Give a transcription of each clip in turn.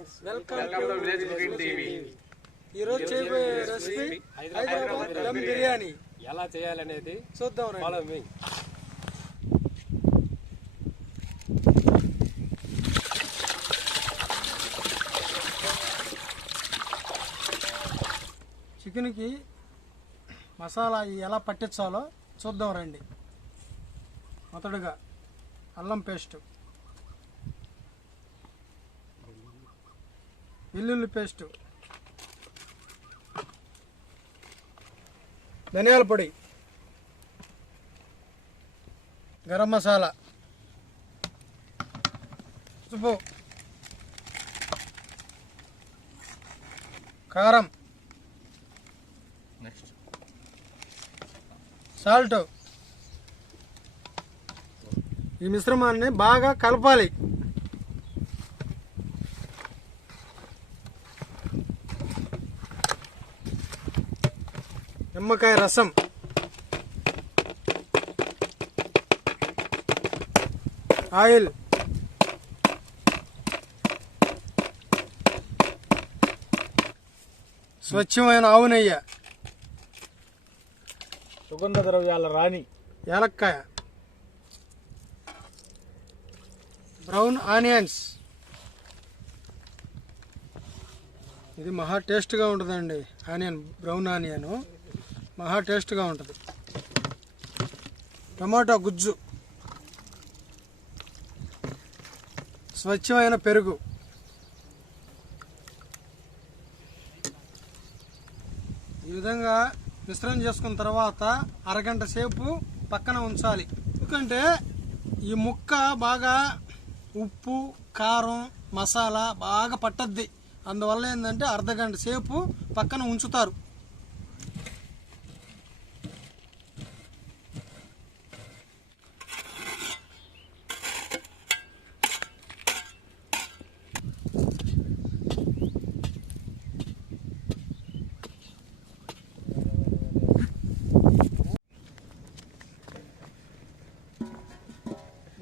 Friends, welcome to village cooking TV. ఈ రోజు చేయబోయే రెసిపీ హైదరాబాద్ దమ్ బిర్యానీ. ఎలా చేయాలనేది చూద్దాం. Follow me. చికెన్కి మసాలా ఎలా పట్టించాలో చూద్దాం రండి. మొదటగా అల్లం పేస్ట్, వెల్లుల్లి పేస్టు, ధనియాల పొడి, గరం మసాలా, ఉప్పు, కారం, సాల్ట్. ఈ మిశ్రమాన్ని బాగా కలపాలి. నిమ్మకాయ రసం, ఆయిల్, స్వచ్ఛమైన ఆవు నెయ్యి, సుగంధ ద్రవ్యాల రాణి యాలక్కాయ, బ్రౌన్ ఆనియన్స్. ఇది మహా టేస్ట్గా ఉంటుందండి. బ్రౌన్ ఆనియన్ మహా టేస్ట్గా ఉంటుంది. టమాటో గుజ్జు, స్వచ్ఛమైన పెరుగు, ఈ విధంగా మిశ్రమం చేసుకున్న తర్వాత అరగంట సేపు పక్కన ఉంచాలి. ఎందుకంటే ఈ ముక్క బాగా ఉప్పు, కారం, మసాలా బాగా పట్టద్ది. అందువల్ల ఏంటంటే అర్ధగంట సేపు పక్కన ఉంచుతారు.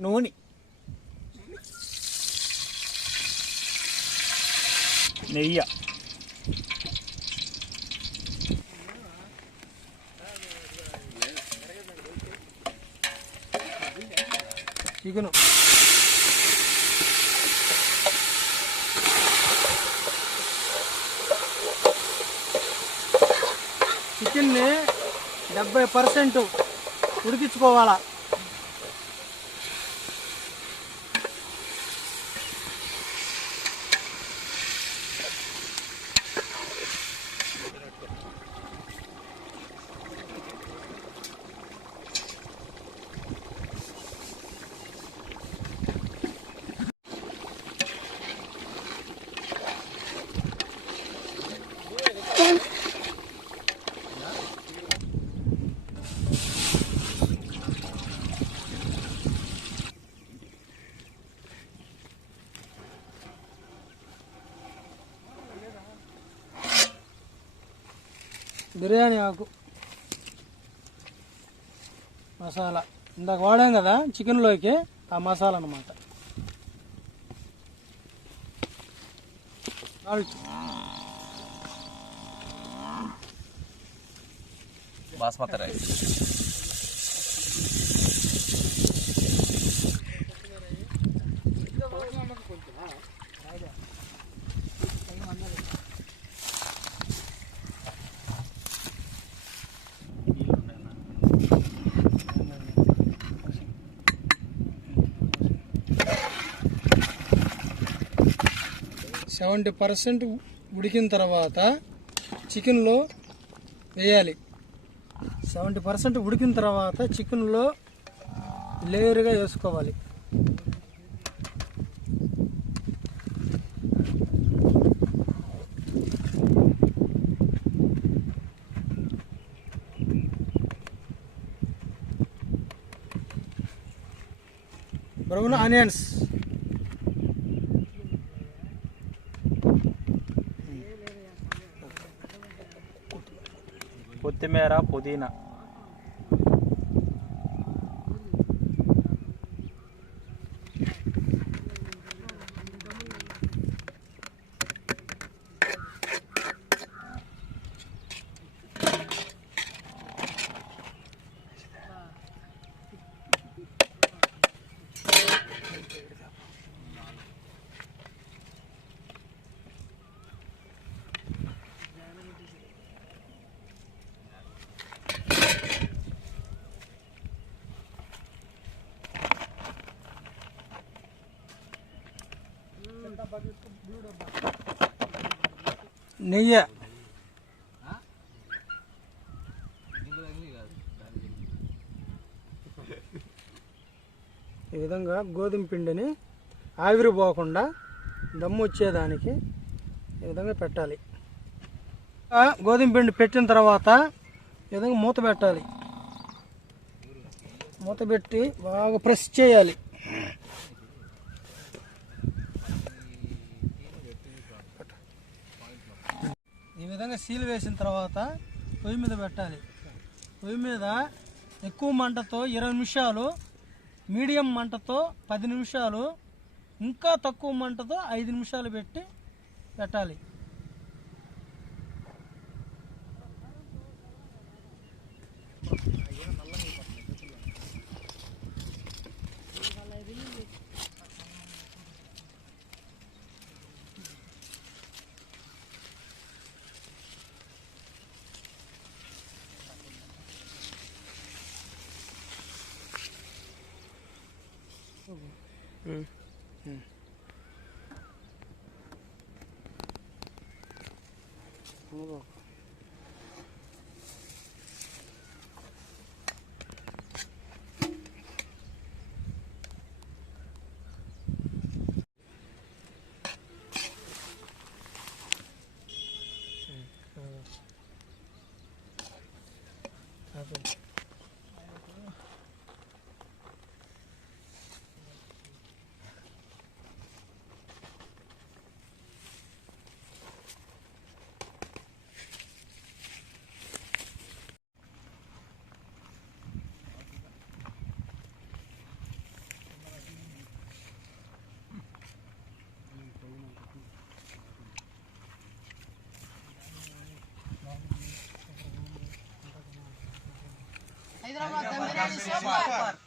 నూనె, నెయ్యి, చికెను, చికెన్ని 70% ఉడికించుకోవాలా. బిర్యానీ ఆకు, మసాలా ఇందాక వాడాం కదా చికెన్లోకి, ఆ మసాలా అన్నమాట. సాల్ట్, బాస్మతి రైస్, సెవెంటీ 70% ఉడికిన తర్వాత చికెన్లో వేయాలి. 70% ఉడికిన తర్వాత చికెన్లో లేయర్గా వేసుకోవాలి. బ్రౌన్ ఆనియన్స్, కొత్తిమీర, పుదీనా, నెయ్యి, ఈ విధంగా గోధుమ పిండిని ఆవిరి పోకుండా దమ్ము వచ్చేదానికి ఈ విధంగా పెట్టాలి. గోధుమ పిండి పెట్టిన తర్వాత ఈ విధంగా మూత పెట్టాలి. మూత పెట్టి బాగా ప్రెస్ చేయాలి. ఈ విధంగా సీల్ వేసిన తర్వాత పొయ్యి మీద పెట్టాలి. పొయ్యి మీద ఎక్కువ మంటతో 20 నిమిషాలు, మీడియం మంటతో 10 నిమిషాలు, ఇంకా తక్కువ మంటతో 5 నిమిషాలు పెట్టి పెట్టాలి. Hyderabad dum biryani super.